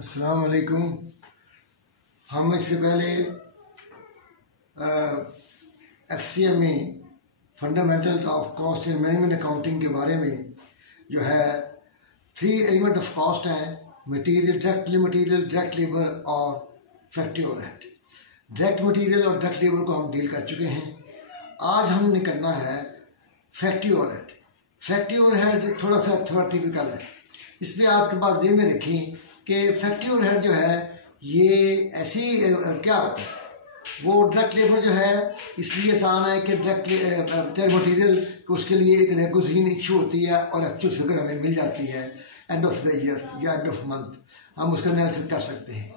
अस्सलाम वालेकुम। हम इससे पहले FCMA fundamental of cost and management accounting के बारे में जो है 3 एलिमेंट ऑफ कॉस्ट हैं, मटेरियल, डायरेक्ट लेबर और फैक्ट्री ओवरहेड। डायरेक्ट मटेरियल और डायरेक्ट लेबर को हम डील कर चुके हैं। आज हमने करना है फैक्ट्री ओवरहेड। फैक्ट्री ओवरहेड थोड़ा टिपिकल है। इसमें आपके पास जेब में रखें कि फैक्ट्री ओवरहेड जो है ये ऐसी क्या होता है, वो डायरेक्ट लेबर जो है इसलिए आसान है कि डायरेक्ट मटेरियल को उसके लिए एक रेगुलेशन इशू होती है और एक्चुअल फिगर हमें मिल जाती है एंड ऑफ द ईयर या एंड ऑफ मंथ। हम उसका एनालिसिस कर सकते हैं,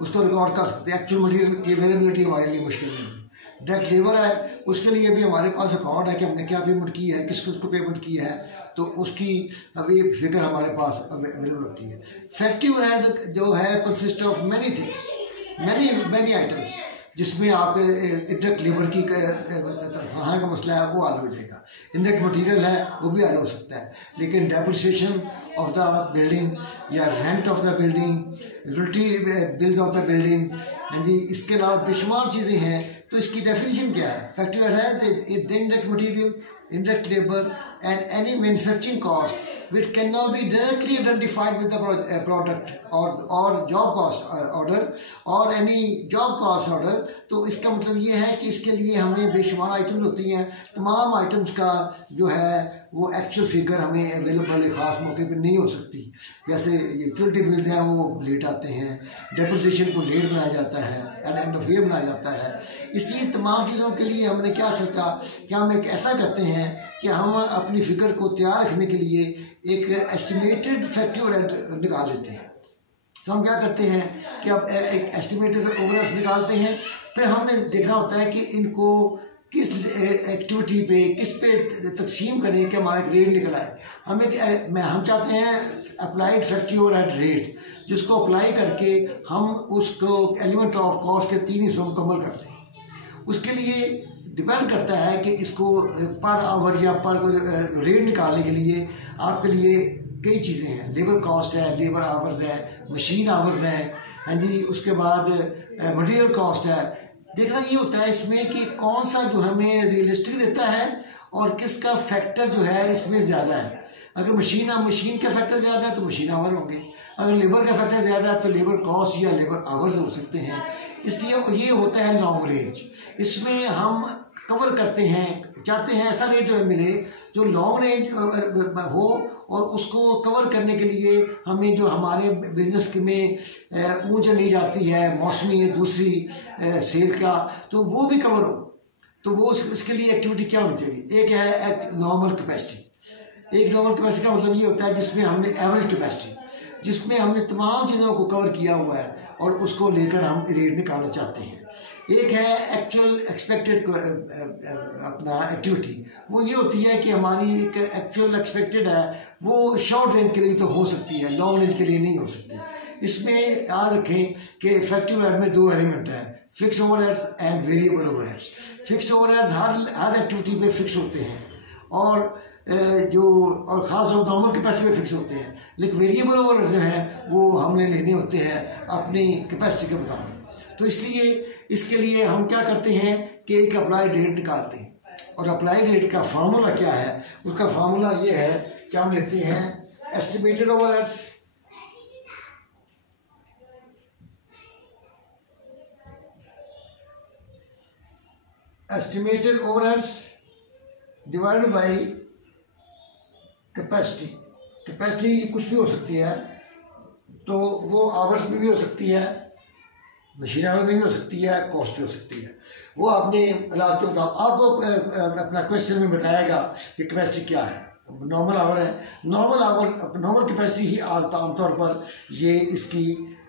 उसको रिकॉर्ड कर सकते हैं। एक्चुअल मटेरियल की अवेलेबिलिटी हमारे लिए मुश्किल नहीं है। डायरेक्ट लेबर है, उसके लिए भी हमारे पास रिकॉर्ड है कि हमने क्या पेमेंट की है, किसको उसको पेमेंट की है, तो उसकी अभी फिगर हमारे पास अवेलेबल होती है। फैक्ट्री ओवरहेड जो है consist of many things, many items, जिसमें आप डायरेक्ट लेबर की तनख्वाह का मसला है वो हल हो जाएगा। इनडायरेक्ट मटेरियल है वो भी हल हो सकता है, लेकिन डेप्रिसिएशन ऑफ द बिल्डिंग या rent of the building, utility bills of the building, हाँ जी, इसके अलावा बेशुमार चीज़ें हैं। तो इसकी डेफिनेशन क्या है? फैक्ट्री ओवरहेड है indirect material, indirect labor and any manufacturing cost which cannot be directly identified with the product or job cost order or any job cost order। तो इसका मतलब ये है कि इसके लिए हमें बेशुमार आइटम्स होती हैं। तमाम आइटम्स का जो है वो एक्चुअल फिगर हमें अवेलेबल एक ख़ास मौके पर नहीं हो सकती। जैसे ये यूटिलिटी बिल्स हैं वो लेट आते हैं, डेप्रिसिएशन को लेट बनाया जाता है एंड एंड ऑफ ईयर बनाया जाता है। इसलिए तमाम चीज़ों के लिए हमने क्या सोचा कि हम एक ऐसा करते हैं कि हम अपनी फिगर को तैयार रखने के लिए एक एस्टिमेटेड फैक्ट्री ओवरहेड निकाल लेते हैं। तो हम क्या करते हैं कि अब एक एस्टिमेटेड ओवरहेड्स निकालते हैं, फिर हमने देखना होता है कि इनको किस एक्टिविटी पे, किस पे तकसीम करें कि हमारा एक रेट निकल आए। हम चाहते हैं अप्लाइड फैक्ट्री ओवरहेड रेट, जिसको अप्लाई करके हम उसको एलिमेंट ऑफ कॉस्ट के 3 हिस्सों में मुकम्मल कर लें। उसके लिए डिपेंड करता है कि इसको पर आवर या पर रेट निकालने के लिए आपके लिए कई चीज़ें हैं। लेबर कॉस्ट है, लेबर आवर्स है, मशीन आवर्स हैं, हाँ जी, उसके बाद मटेरियल कॉस्ट है। देखना ये होता है इसमें कि कौन सा जो हमें रियलिस्टिक देता है और किसका फैक्टर जो है इसमें ज़्यादा है। अगर मशीन का फैक्टर ज़्यादा है तो मशीन आवर होंगे, अगर लेबर का फैक्टर ज़्यादा है तो लेबर कॉस्ट या लेबर आवर्स हो सकते हैं। इसलिए ये होता है लॉन्ग रेंज। इसमें हम कवर करते हैं, चाहते हैं ऐसा रेट मिले जो लॉन्ग रेंज हो, और उसको कवर करने के लिए हमें जो हमारे बिजनेस में ऊंच नहीं जाती है, मौसमी है दूसरी सेल का, तो वो भी कवर हो। तो वो इसके लिए एक्टिविटी क्या होनी चाहिए? एक है नॉर्मल कैपेसिटी। एक नॉर्मल कैपेसिटी का मतलब ये होता है जिसमें हमने एवरेज कैपेसिटी, जिसमें हमने तमाम चीज़ों को कवर किया हुआ है और उसको लेकर हम रेट निकालना चाहते हैं। एक है एक्चुअल एक्सपेक्टेड अपना एक्टिविटी। वो ये होती है कि हमारी एक एक्चुअल एक्सपेक्टेड है, वो शॉर्ट रेंज के लिए तो हो सकती है, लॉन्ग रेंज के लिए नहीं हो सकती। इसमें याद रखें कि फैक्ट्री ओवरहेड में 2 एलिमेंट हैं, fix overheads and variable overheads. Fix overheads her activity पे फिक्स होते हैं और ख़ास तौर नॉर्मल कैपेसिटी पे फिक्स होते हैं, लेकिन वेरिएबल ओवरहेड्स जो हैं वो हमने लेने होते हैं अपनी कैपेसिटी के मुताबिक। तो इसलिए इसके लिए हम क्या करते हैं कि एक अप्लाइड रेट निकालते हैं, और अप्लाइड रेट का फार्मूला क्या है? उसका फार्मूला ये है कि हम लेते हैं estimated overheads divided by capacity. Capacity कुछ भी हो सकती है, तो वो आवर्स में भी हो सकती है, मशीन आवर में भी हो सकती है, कॉस्ट भी हो सकती है। वो आपने इलाज के मुताबिक आपको अपना क्वेश्चन में बताएगा कि कैपेसिटी क्या है। नॉर्मल आवर है, नॉर्मल कैपेसिटी ही आमतौर पर ये इसकी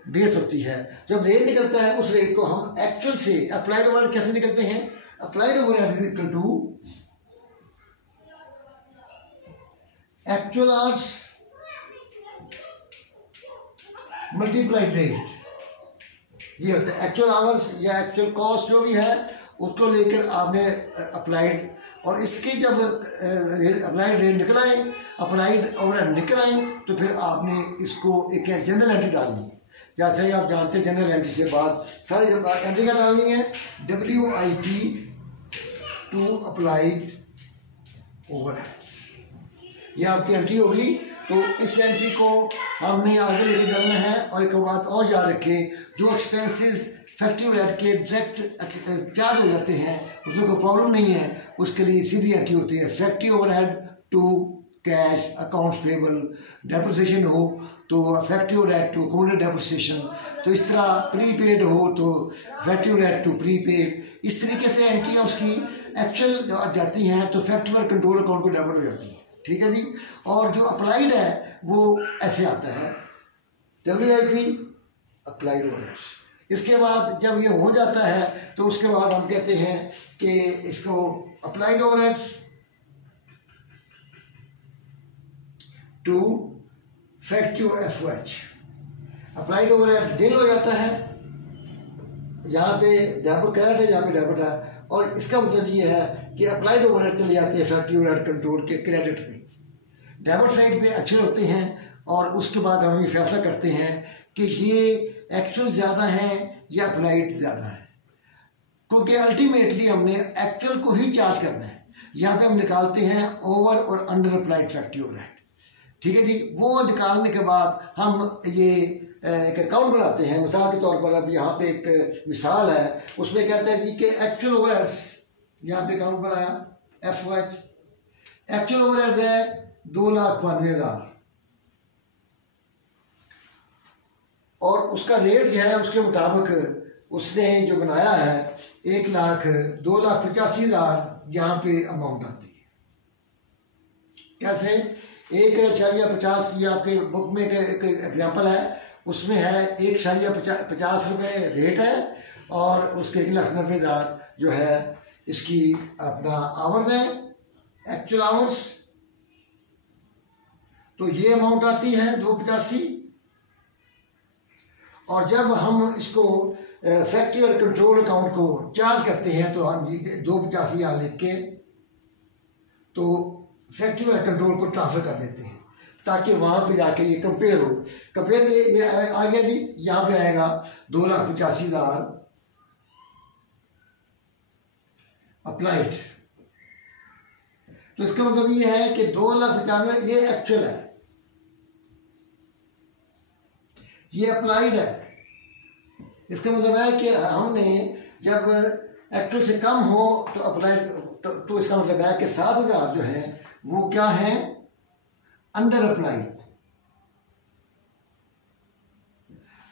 बेस होती है। जब रेट निकलता है उस रेट को हम एक्चुअल से अप्लाइड ओवरहेड कैसे निकलते हैं? Applied overhead is equal to actual hours multiplied rate. ये होता है एक्चुअल आवर्स या एक्चुअल कॉस्ट जो भी है उसको लेकर आपने अप्लाइड, और इसके जब अप्लाइड रेट निकल आए, अप्लाइड ओवरहेड निकल आए, तो फिर आपने इसको एक जनरल एंट्री डालनी है। जैसे ही आप जानते हैं जनरल एंट्री से बाद सारी एंट्री क्या डालनी है, WIP टू अप्लाइड ओवरहेड्स, ये आपकी एंट्री होगी। तो इस एंट्री को हमने आगे लेके चलना है। और एक बात और याद रखें, जो एक्सपेंसेस फैक्ट्री ओवरहेड के डायरेक्ट चार्ज हो जाते हैं उसमें कोई प्रॉब्लम नहीं है, उसके लिए सीधी एंट्री होती है factory overhead to cash accounts payable. Depreciation हो तो factory overhead to accounted depreciation, तो इस तरह प्रीपेड हो तो फैक्ट्री ओवरहेड टू प्रीपेड। इस तरीके से एंट्रियाँ उसकी एक्चुअल जाती हैं तो फैक्ट्री ओवरहेड कंट्रोल अकाउंट को डेबिट हो जाती है, ठीक है जी। और जो अप्लाइड है वो ऐसे आता है WIP अप्लाइड ओवरहेड्स। इसके बाद जब ये हो जाता है तो उसके बाद हम कहते हैं कि इसको applied overheads to factory FOH। Applied overhead डिल हो जाता है, यहाँ पे डेबिट क्रेडिट है, यहाँ पे डेबिट है, और इसका मतलब ये है कि अप्लाइड ओवरहेड चले जाते हैं फैक्ट्री ओवरहेड कंट्रोल के क्रेडिट में। डेबिट साइड पे एक्चुअल होते हैं और उसके बाद हम ये फैसला करते हैं कि ये एक्चुअल ज़्यादा है या अप्लाइड ज़्यादा है, क्योंकि अल्टीमेटली हमने एक्चुअल को ही चार्ज करना है। यहाँ पे हम निकालते हैं ओवर और अंडर अप्लाइड फैक्ट्री ओवरहेड, ठीक है जी। वो निकालने के बाद हम ये एक अकाउंट बनाते हैं। मिसाल के तौर पर अब यहाँ पे एक मिसाल है, उसमें कहते हैं जी कि एक्चुअल ओवरहेड्स, यहाँ पे अकाउंट बनाया FOH, एक्चुअल ओवरहेड्स है 2,92,000 और उसका रेट जो है उसके मुताबिक उसने जो बनाया है 2,85,000 यहाँ पे अमाउंट आती है। कैसे? 1.50 ये आपके बुक में एक एग्जाम्पल है, उसमें है 1.50 रुपये रेट है और उसके 1,90,000 जो है इसकी अपना आवर्स है, एक्चुअल आवर्स। तो ये अमाउंट आती है 285। और जब हम इसको फैक्ट्री और कंट्रोल अकाउंट को चार्ज करते हैं तो हम 285 यहाँ लिख के तो फैक्ट्री और कंट्रोल को ट्रांसफ़र कर देते हैं ताकि वहाँ पे जाके ये कंपेयर हो। कंपेयर ये आ गया जी, यहाँ पे आएगा 2,85,000 अप्लाइड। तो इसका मतलब ये है कि 2,95,000 ये एक्चुअल है, ये अप्लाइड है। इसका मतलब है कि हमने जब एक्चुअल से कम हो तो अप्लाइड तो इसका मतलब है कि 7,000 जो है वो क्या है, अंडर अप्लाइड।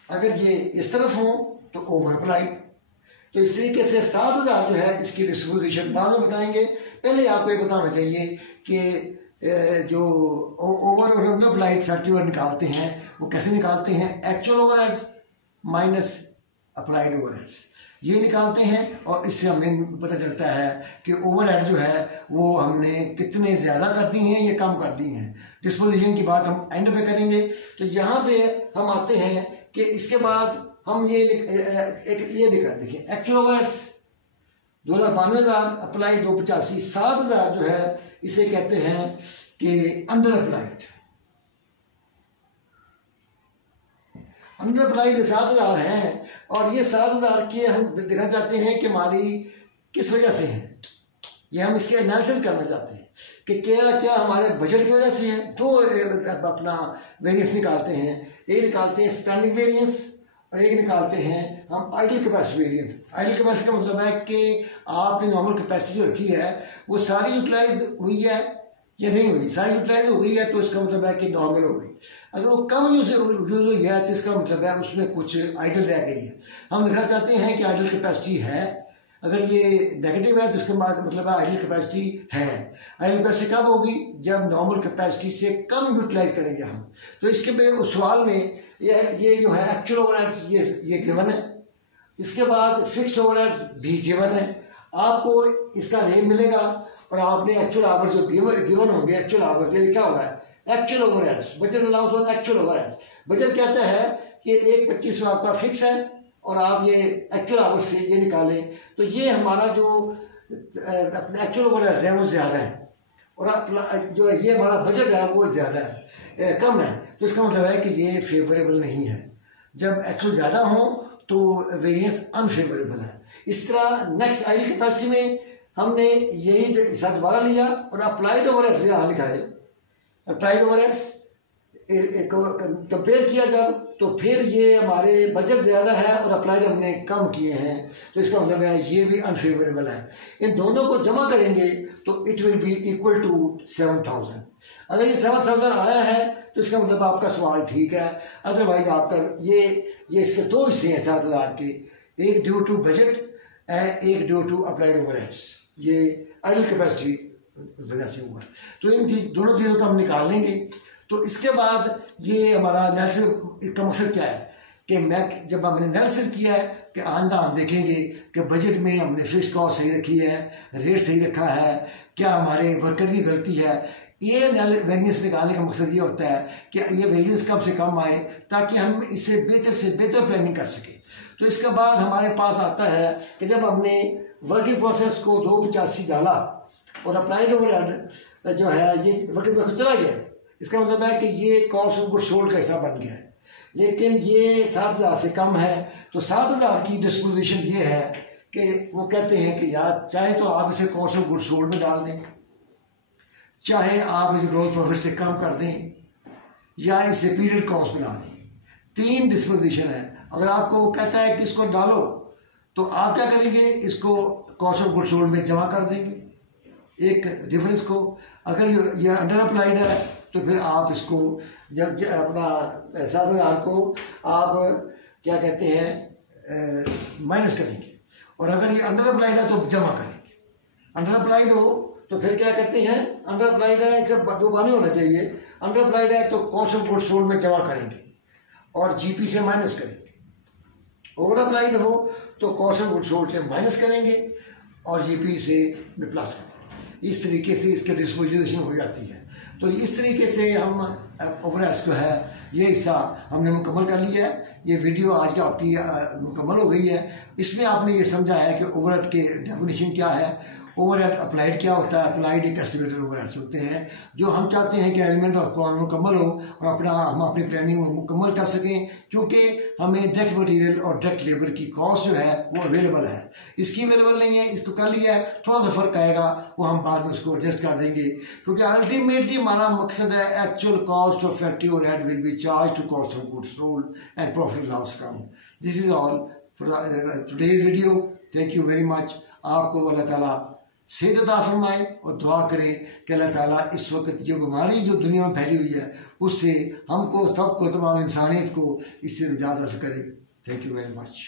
अगर ये इस तरफ हो तो ओवर अप्लाइड। तो इस तरीके से 7,000 जो है इसकी डिस्पोजिशन बाद में बताएंगे। पहले आपको ये बताना चाहिए कि जो ओवर और अंडर अप्लाइड फैक्ट्री ओवर निकालते हैं वो कैसे निकालते हैं, actual overheads minus applied overheads ये निकालते हैं। और इससे हमें पता चलता है कि ओवरहेड जो है वो हमने कितने ज़्यादा कर दी हैं या कम कर दी हैं। डिस्पोजिशन की बात हम एंड पे करेंगे। तो यहाँ पे हम आते हैं कि इसके बाद हम ये निकाल देखिए, एक्चुअल ओवरहेड्स 2,92,000 अप्लाइड 285, 7,000 जो है इसे कहते हैं कि अंडर अप्लाइड। अंडर अप्लाइड 7,000 हैं और ये 7,000 के हम देखना चाहते हैं कि हमारी किस वजह से है, ये हम इसके एनालिसिस करना चाहते हैं कि क्या क्या हमारे बजट की वजह से है। दो अपना वेरिएंस निकालते हैं, एक निकालते हैं स्पेंडिंग वेरिएंस और एक निकालते हैं हम idle capacity variance. Idle capacity का मतलब है कि आपने नॉर्मल कैपेसिटी जो रखी है वो सारी यूटिलाइज हुई है या नहीं हुई। सारी यूटिलाइज हो गई है तो इसका मतलब है कि नॉर्मल हो गई। अगर वो कम यूज हुई है तो इसका मतलब है उसमें कुछ आइडल रह गई है। हम देखना चाहते हैं कि आइडल कैपेसिटी है। अगर ये नेगेटिव है तो इसके बाद मतलब है आइडल कैपेसिटी है। आइडल कैपेसिटी कब होगी, जब नॉर्मल कैपेसिटी से कम यूटिलाइज करेंगे हम। तो इसके उस सवाल में ये जो है एक्चुअल ओवरहेड्स ये गिवन है। इसके बाद फिक्स्ड ओवरहेड्स भी गिवन है। आपको इसका रेट मिलेगा और आपने एक्चुअल आवर्स जो गिवन होंगे, एक्चुअल आवर्स ये लिखा हुआ है एक्चुअल ओवरहेड्स, बजट अलाउंस और एक्चुअल ओवरहेड्स। बजट कहता है कि 1.25 में आपका फिक्स है और आप ये एक्चुअल आवर्स से ये निकालें तो ये हमारा जो अपने एक्चुअल ओवरहेड्स है वो ज़्यादा है और जो ये हमारा बजट है वो ज़्यादा है, कम है। तो इसका मतलब है कि ये फेवरेबल नहीं है। जब एक्चुअल ज़्यादा हो तो वेरिएंस अनफेवरेबल है। इस तरह नेक्स्ट आइडियल कैपेसिटी में हमने यही हिसाब दोबारा लिया और अप्लाइड ओवरहेड्स यहाँ लिखा है। अप्लाइड ओवरहेड्स कंपेयर किया जब, तो फिर ये हमारे बजट ज़्यादा है और अप्लाइड हमने कम किए हैं, तो इसका मतलब है ये भी अनफेवरेबल है। इन दोनों को जमा करेंगे तो it will be equal to 7000। अगर ये 7000 आया है तो इसका मतलब आपका सवाल ठीक है, अदरवाइज आपका ये इसके दो हिस्से हैं 7000 के, एक ड्यू टू बजट एक ड्यू टू अप्लाइड ओवरहेड्स। ये आइडियल कैपेसिटी वजह से हुआ। तो इन दोनों चीज़ों को हम निकाल लेंगे। तो इसके बाद ये हमारा एनालिसिस का मकसद क्या है कि मैं जब हमने एनालिसिस किया है कि आंदा हम देखेंगे कि बजट में हमने फिक्स कॉस्ट सही रखी है, रेट सही रखा है, क्या हमारे वर्कर की गलती है। ये वेरिएंस निकालने का मकसद ये होता है कि ये वेरिएंस कम से कम आए ताकि हम इससे बेहतर प्लानिंग कर सकें। तो इसके बाद हमारे पास आता है कि जब हमने वर्किंग प्रोसेस को 285 डाला और अप्लाइड ओवरहेड जो है ये वर्किंग प्रोसेस चला गया, इसका मतलब है कि ये कॉस्ट ऑफ गुड्स सोल्ड का हिस्सा बन गया है। लेकिन ये 7000 से कम है, तो 7000 की डिस्पोजिशन ये है कि वो कहते हैं कि यार चाहे तो आप इसे कॉस्ट ऑफ गुड्स सोल्ड में डाल दें, चाहे आप इसे ग्रोथ प्रॉफिट से कम कर दें, या इसे पीरियड कॉस्ट बना दें। 3 डिस्पोजिशन है। अगर आपको वो कहता है कि इसको डालो तो आप क्या करेंगे, इसको कॉस्ट ऑफ गुड्स सोल्ड में जमा कर देंगे एक डिफरेंस को। अगर ये अंडर अप्लाइड है तो फिर आप इसको जब अपना 7000 को आप क्या कहते हैं माइनस करेंगे, और अगर ये अंडर अप्लाइड है तो जमा करेंगे। अंडर अप्लाइड हो तो फिर क्या कहते हैं, अंडर अप्लाइड है सब दो बानी होना चाहिए। अंडर अप्लाइड है तो कॉस्ट ऑफ गुड्स सोल्ड में जमा करेंगे और जीपी से माइनस करेंगे। ओवर अप्लाइड हो तो कॉस्ट ऑफ गुड्स सोल्ड से माइनस करेंगे और जीपी से प्लस करेंगे। इस तरीके से इसके डिस्पोजिशन हो जाती है। तो इस तरीके से हम ओवरहेड्स को है ये हिस्सा हमने मुकम्मल कर लिया है। ये वीडियो आज की आपकी मुकम्मल हो गई है। इसमें आपने ये समझा है कि ओवरहेड के डेफिनेशन क्या है, ओवरहेड अप्लाइड क्या होता है। अप्लाइड एक एस्टिमेटेड ओवरहेड्स होते हैं जो हम चाहते हैं कि एलिमेंट और कॉस्ट मुकम्मल हो और हम अपनी प्लानिंग मुकम्मल कर सकें, क्योंकि हमें डायरेक्ट मटेरियल और डायरेक्ट लेबर की कॉस्ट जो है वो अवेलेबल है। इसकी अवेलेबल नहीं है, इसको कर लिया है, थोड़ा सा फर्क आएगा वो हम बाद में उसको एडजस्ट कर देंगे, क्योंकि अल्टीमेटली हमारा मकसद है actual cost of factory overhead will be charge to cost of goods sold and profit loss account. This is all for today's video. Thank you very much. आपको अल्लाह ताला सेहत अता फरमाए और दुआ करें कि अल्लाह ताला इस वक्त जो बीमारी जो दुनिया में फैली हुई है उससे हमको सबको तमाम इंसानियत को इससे निजात हासिल करे। Thank you very much.